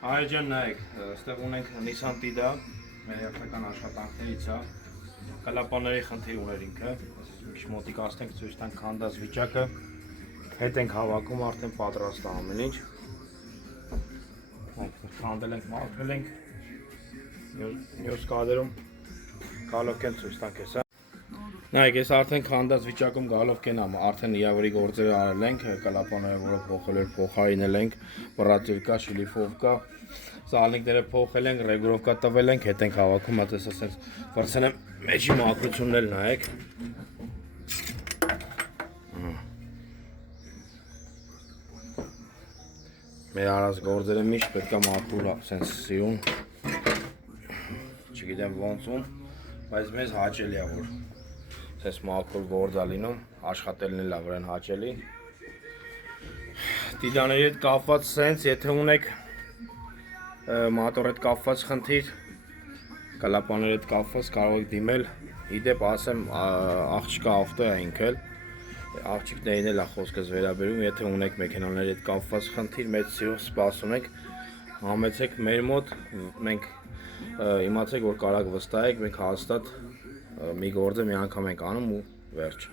Այջան նայեք, այստեղ ունենք Nissan Tiida, մեր հերթական աշխատանքներից է, կլապաների խնդիր ուներ ինքը, մի քիչ մոտիկ ասենք ցույց տանք քանդած վիճակը, հետ ենք հավաքում, արդեն պատրաստ է ամեն ինչ։ Քանդել ենք, մաքրել ենք, մյուս կադրում գալովկեն ցույց տանք հեսա։ Նայեք, ես արդեն քանդած վիճակում գալովկեն եմ, արդեն իավրի գործերը արել ենք, կլապաները, որը փոխել էր, փոխարինել ենք, բրատիրկա, շլիֆովկա, սալնիկները փոխել ենք, ռեգուրովկա տվել ենք, հետ ենք հավաքում, հատես ասենց վրցնեմ մեջի մաքրությունն էլ նայեք։ Մեր արած գործերը միշտ պետք է մաքրել ասենց սիրուն, չգիտեմ ոնցում, բայց մեզ հաճելի է որ Սես մաքուր գործ է լինում, աշխատելն էլ է վրան հաճելի։ Տիդաների հետ կապված սենց, եթե ունեք մատորի հետ կապված խնդիր, կլապաների հետ կապված կարող եք դիմել, իդեպ ասեմ աղջիկա ավտո է ինքել, աղջիկներին էլ է խոսքս վերաբերում, եթե ունեք մեքենաների հետ կապված խնդիր, մեծ սիրով սպասում եք, համեցեք մեր մոտ, մենք իմացեք, որ կարաք վստահեք, մենք հաստատ մի գործը մի անգամ ենք անում ու վերջ։